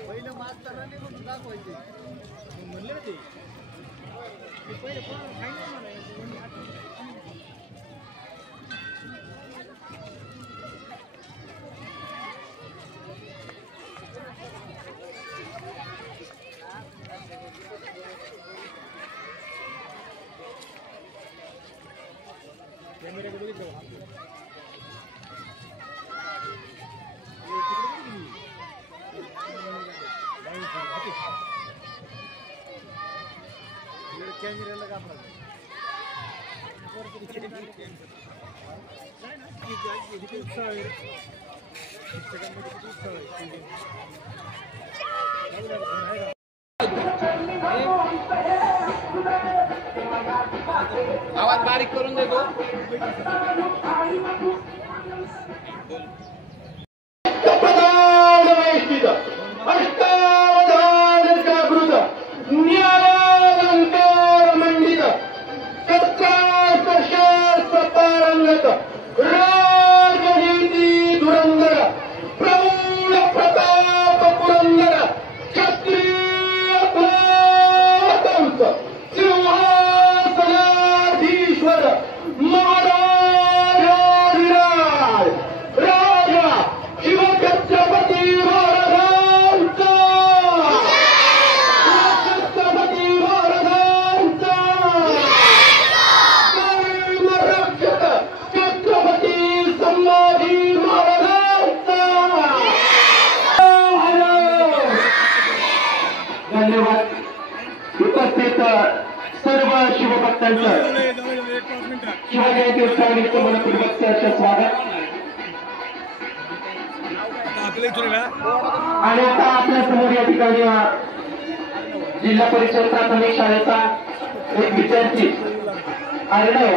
पहिले मास्तरांनी म्हणून दाखवायचे म्हणले ते पहिले कॅमेरे लगा आवाज बारीक करून देतो सर्व शिवभक्तांचं शिवजयंती उत्सवानिमित्त मनपूर्वक स्वागत आणि आता आपल्या समोर या ठिकाणी जिल्हा परिषद प्राथमिक शाळेचा एक विद्यार्थी अर्णव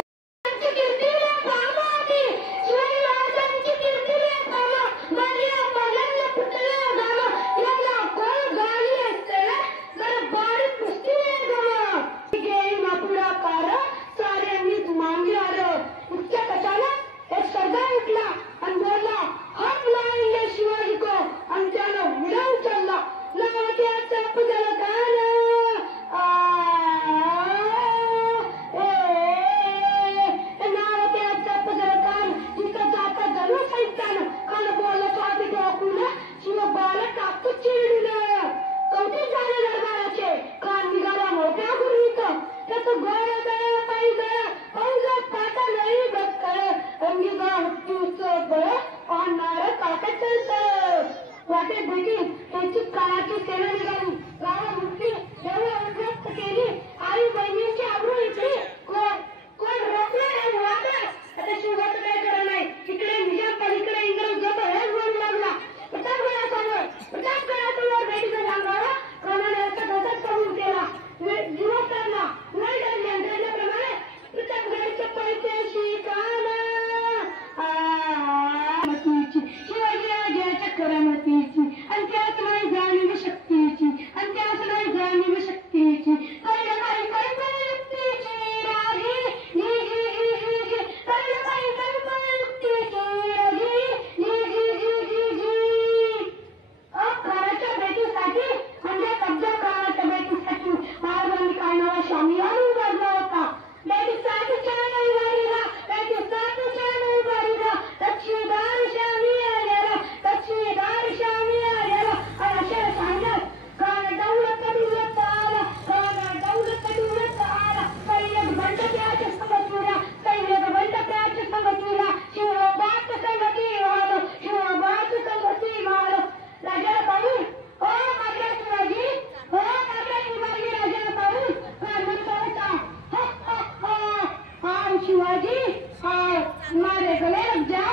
शिवाजी मारे गले लग जा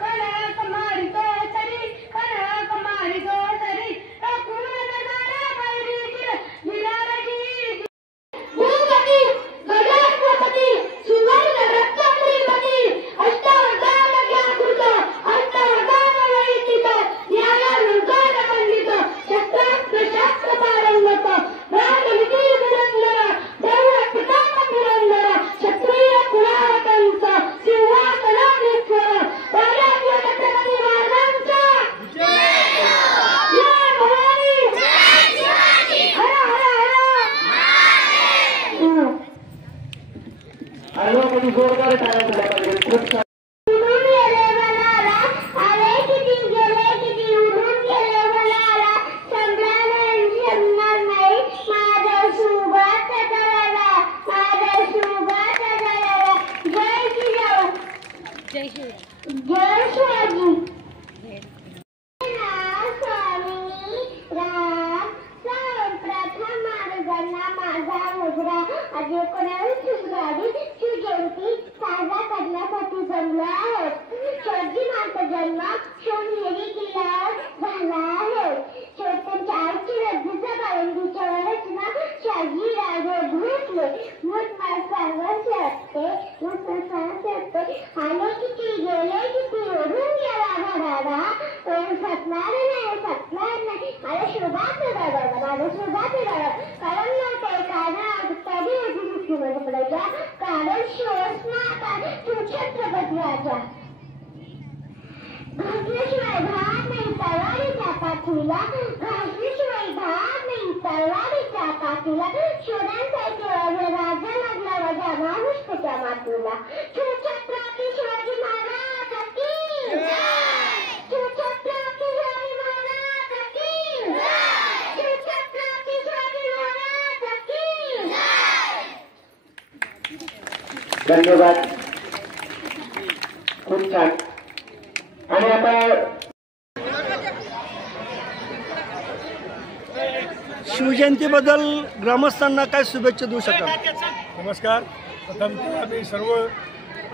कनक मारी तो तरी कनक मारी तो तरी कुण नारा बैरी निरारजी भूपती गजापती सुवर्ण रत्नमणि अष्टावधान ज्ञाकृत अष्टावधान वैदिक न्यायालुकान पंडित शस्त्रास्त्र शास्त्र पारंगत राजनीती धुरंधर देव पितामह धुरंधर क्षत्रिय कुलावतंस सिंहासनाधीश्वर राजाधिराज छत्रपती महाराजांचा जय भवानी हर हर हर आणि कधी जोरदार टाळ्या झाल्या पाहिजे. खूप छान. जय शिवाजी प्रथम मार्गांना माझा मुजरा आज 19 गावी शिवजयंती साजरा करण्यासाठी जमलो आहोत. शिवाजी महाराज जन्म शिवनेरी किल्ल्यावर झाला आहे. त्यांच्या आईची रद्दीचा बाळंगीच्या रचना शहाजी राजे भोसले मुठमार सांगायचे असते आले किती गेले किती ओढून गेला घराला सपणार नाही मला शोभाचे दादा माझं शोभाचे दादा कारण नव्हते कारण कधी होती मुस्लिम पडायच्या कारण शोष ना छत्रपती राजा घासल्याशिवाय भात नाही तलवारीच्या पाठीला घासल्याशिवाय भात नाही तलवारीच्या पाठीला शोधांसाठी राजा लागला राजा माणूस त्याच्या मातूला छत्रपती शिवाजी महाराज की छत्रपती शिवाजी महाराज की छत्रपती शिवाजी महाराज की धन्यवाद. खूप छान. आणि आता शिवजयंतीबद्दल ग्रामस्थांना काय शुभेच्छा देऊ शकाल? नमस्कार. प्रथमतः आम्ही सर्व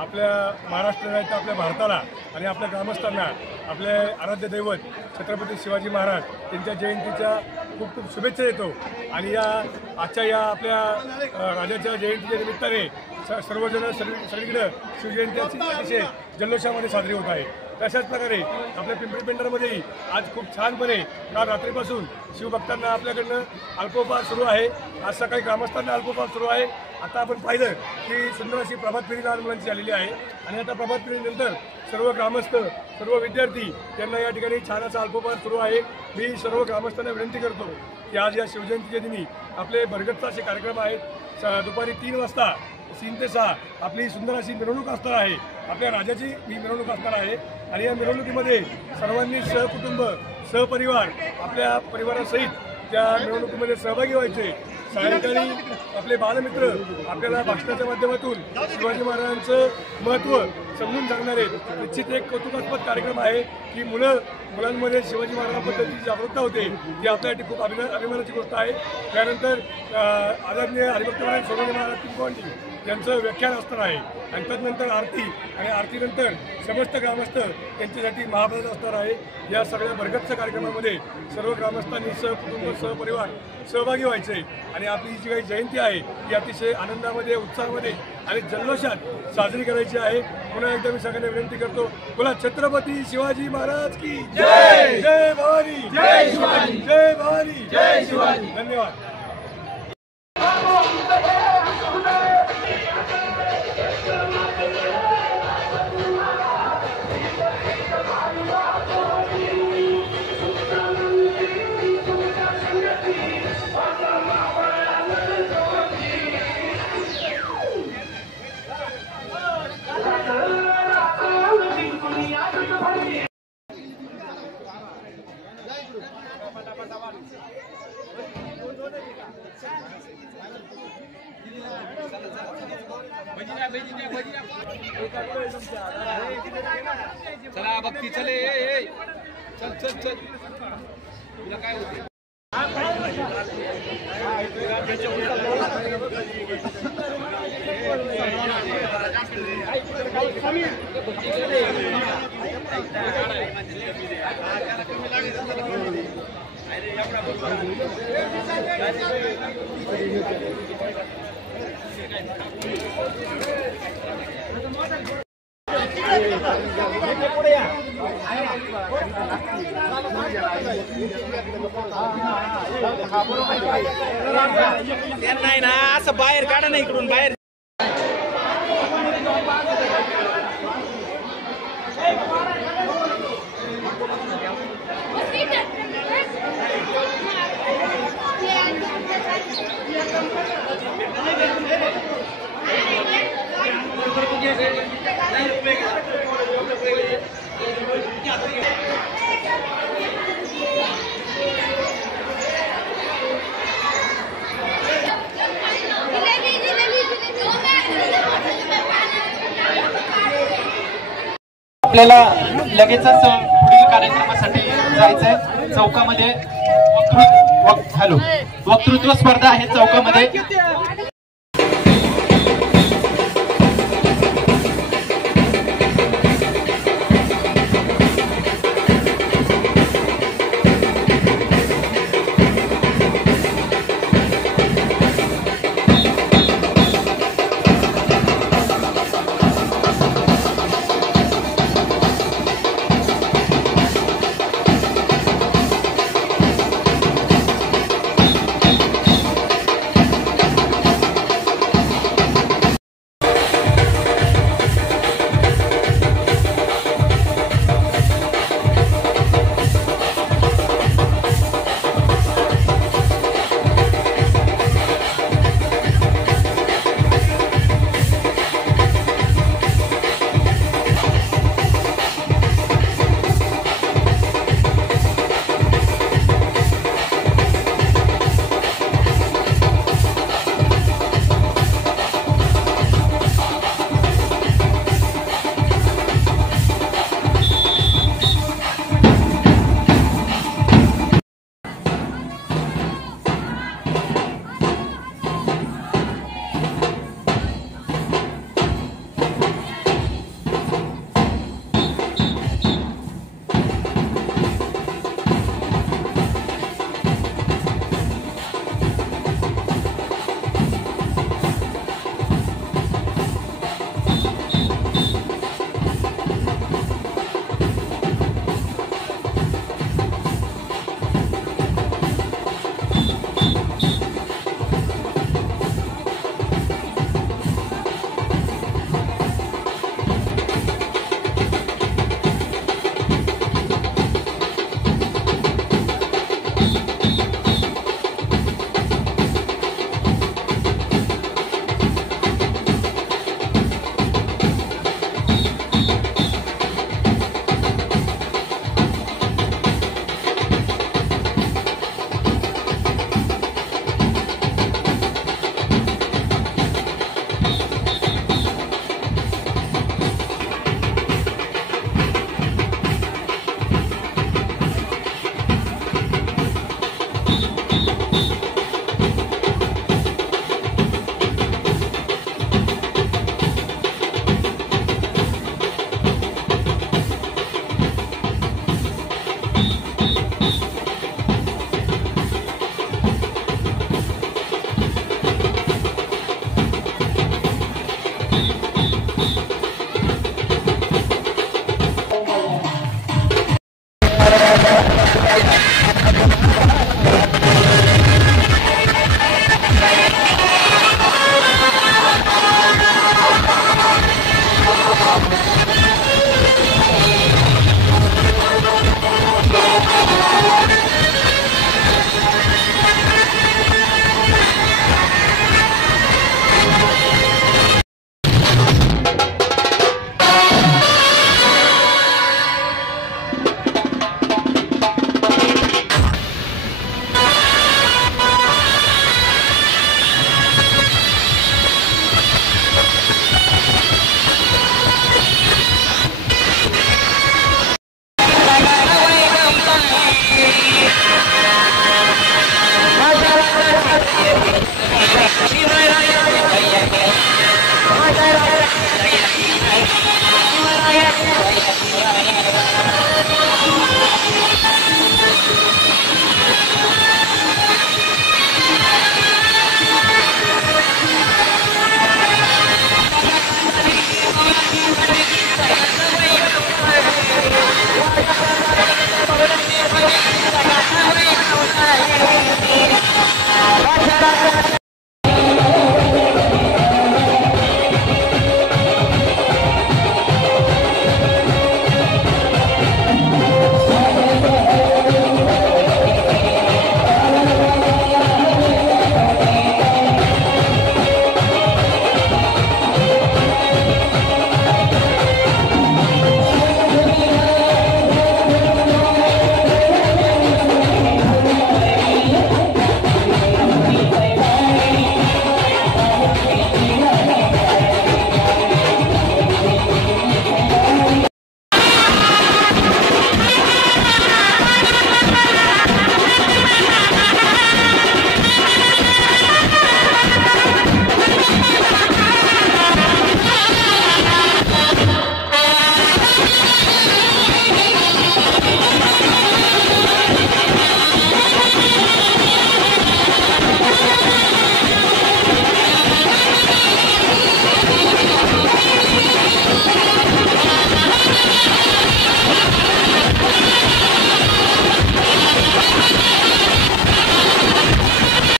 आपल्या महाराष्ट्र राज्यात आपल्या भारताला आणि आपल्या ग्रामस्थांना आपले आराध्य दैवत छत्रपती शिवाजी महाराज यांच्या जयंतीच्या खूप खूप शुभेच्छा देतो. आणि आजच्या या आपल्या राजाच्या जयंतीच्या निमित्ताने सर्वजण सगळीकडे शिवजयंती अतिशय जल्लोषामध्ये साजरी होत आहे. तशाच प्रकारे आपल्या पिंपरी पेंढारमध्येही आज खूप छानपणे काल रात्रीपासून शिवभक्तांना आपल्याकडनं अल्पोपहार सुरू आहे. आज सकाळी ग्रामस्थांना अल्पोपहार सुरू आहे. आता आपण पाहिलं की सुंदर अशी प्रभात फेरी लहान मुलांची झालेली आहे. आणि आता प्रभात फेरीनंतर सर्व ग्रामस्थ सर्व विद्यार्थी त्यांना या ठिकाणी छान असा अल्पोपहार सुरू आहे. मी सर्व ग्रामस्थांना विनंती करतो की आज या शिवजयंतीच्या दिनी आपले भरगच्च असे कार्यक्रम आहेत. दुपारी 3 वाजता 3 ते 6 आपली सुंदर अशी मिरवणूक असणार आहे. आपल्या राजाची ही मिरवणूक असणार आहे. आणि या मिरवणुकीमध्ये सर्वांनी सहकुटुंब सहपरिवार आपल्या परिवारासहित त्या मिरवणुकीमध्ये सहभागी व्हायचे. सायंकाळी आपले बालमित्र आपल्याला भाषणाच्या माध्यमातून शिवाजी महाराजांचं महत्त्व समजून सांगणारे निश्चित एक कौतुकास्पद कार्यक्रम आहे की मुलांमध्ये शिवाजी महाराजांबद्दलची जागरूकता होते. ती आपल्यासाठी खूप अभिमानाची गोष्ट आहे. त्यानंतर आदरणीय हरिभक्त महाराज सोनवणे महाराज पिंपवंडी यांचं व्याख्यान असणार आहे. आणि तदनंतर आरती आणि आरतीनंतर समस्त ग्रामस्थ यांच्यासाठी महाप्रसाद असणार आहे. या सगळ्या भरगच्च कार्यक्रमामध्ये सर्व ग्रामस्थांनी सहकुटुंब सहपरिवार सहभागी व्हायचे. आणि आपली जी काही जयंती आहे ती अतिशय आनंदामध्ये उत्साहामध्ये आणि जल्लोषात साजरी करायची आहे. पुन्हा एकदा मी सगळ्यांना विनंती करतो, बोला छत्रपती शिवाजी महाराज की जय. जय भवानी. जय शिवाजी. जय भवानी. जय शिवाजी. धन्यवाद. चला भक्ती चले चल चल चल तुला काय होते नाही ना असं बाहेर काढा ना इकडून बाहेर. आपल्याला लगेचच पुढील कार्यक्रमासाठी जायचंय. चौकामध्ये वक्तृत्व स्पर्धा आहे चौकामध्ये.